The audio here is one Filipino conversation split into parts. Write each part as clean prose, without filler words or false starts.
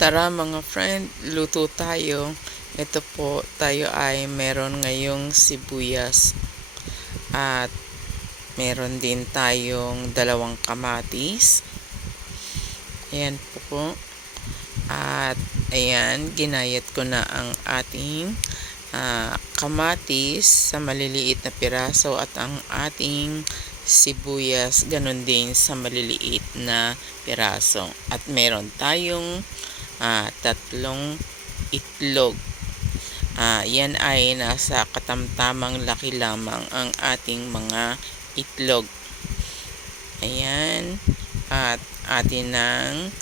Tara mga friend, luto tayo. Ito po, tayo ay meron ngayong sibuyas. At meron din tayong dalawang kamatis. Ayan po. At ayan, ginayat ko na ang ating kamatis sa maliliit na piraso at ang ating sibuyas ganun din sa maliliit na piraso. At meron tayong 3 itlog. Yan ay nasa katamtamang laki lamang ang ating mga itlog. Ayan. At atin nang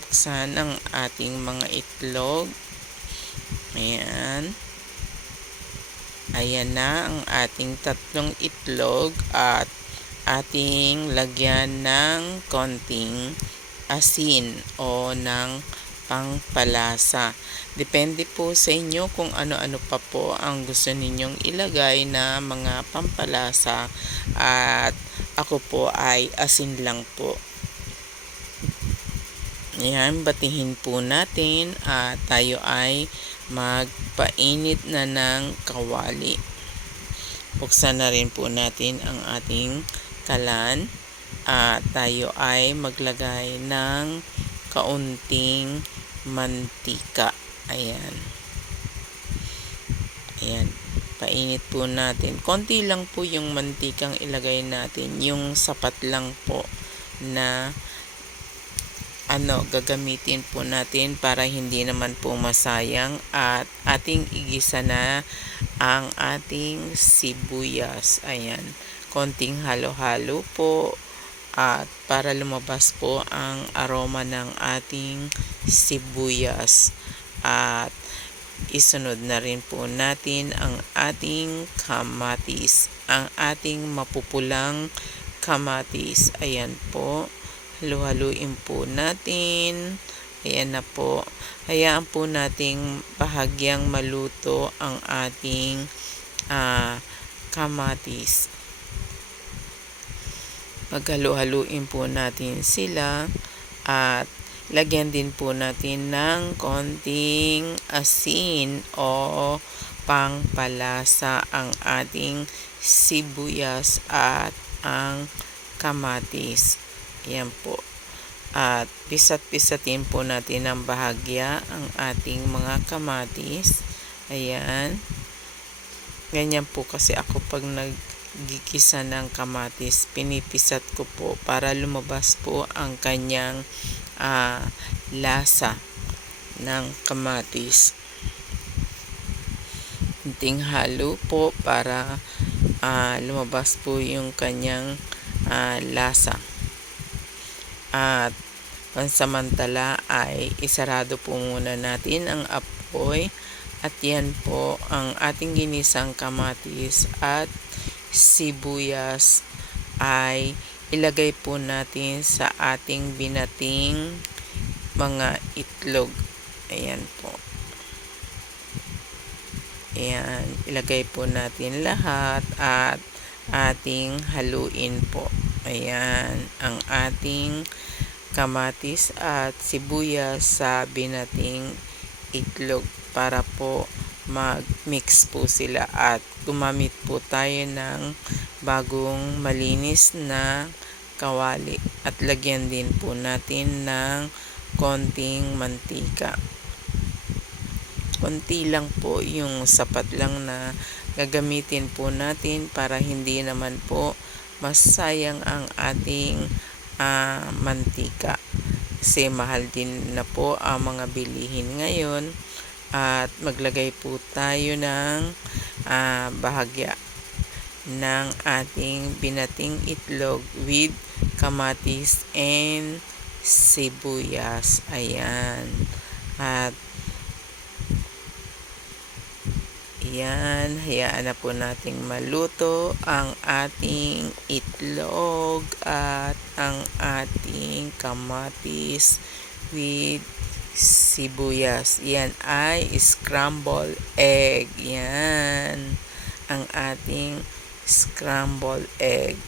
buksan ang ating mga itlog. Ayan. Ayan na ang ating 3 itlog at ating lagyan ng konting asin o ng pangpalasa. Depende po sa inyo kung ano-ano pa po ang gusto ninyong ilagay na mga pampalasa, at ako po ay asin lang po. Ayan, batihin po natin at tayo ay magpainit na ng kawali. Buksan na rin po natin ang ating kalan at tayo ay maglagay ng kaunting mantika. Ayan. Ayan. Painit po natin. Konti lang po yung mantikang ilagay natin. Yung sapat lang po na gagamitin po natin para hindi naman po masayang, at ating igisa na ang ating sibuyas. Ayan. Konting halo-halo po at para lumabas po ang aroma ng ating sibuyas. At isunod na rin po natin ang ating kamatis. Ang ating mapupulang kamatis. Ayan po. Halu-haluin po natin. Ayan na po. Hayaan po nating bahagyang maluto ang ating kamatis. Paghalu-haluin po natin sila at lagyan din po natin ng konting asin o pangpalasa ang ating sibuyas at ang kamatis. Ayan po. At pisat-pisatin po natin ng bahagya ang ating mga kamatis. Ayan. Ganyan po kasi ako pag naggigisa ng kamatis. Pinipisat ko po para lumabas po ang kanyang lasa ng kamatis. Kunting halo po para lumabas po yung kanyang lasa. At pansamantala ay isarado po muna natin ang apoy. At yan po ang ating ginisang kamatis at sibuyas ay ilagay po natin sa ating binating mga itlog. Ayan po. Ayan. Ilagay po natin lahat at ating haluin po. Ayan ang ating kamatis at sibuyas sa binating itlog para po mag-mix po sila, at gumamit po tayo ng bagong malinis na kawali at lagyan din po natin ng konting mantika. Konti lang po, yung sapat lang na gagamitin po natin para hindi naman po masayang ang ating mantika, kasi mahal din na po ang mga bilihin ngayon. At maglagay po tayo ng bahagya ng ating binating itlog with kamatis and sibuyas. Ayan. At yan, hayaan na po nating maluto ang ating itlog at ang ating kamatis with sibuyas. Yan ay scrambled egg. Yan ang ating scrambled egg.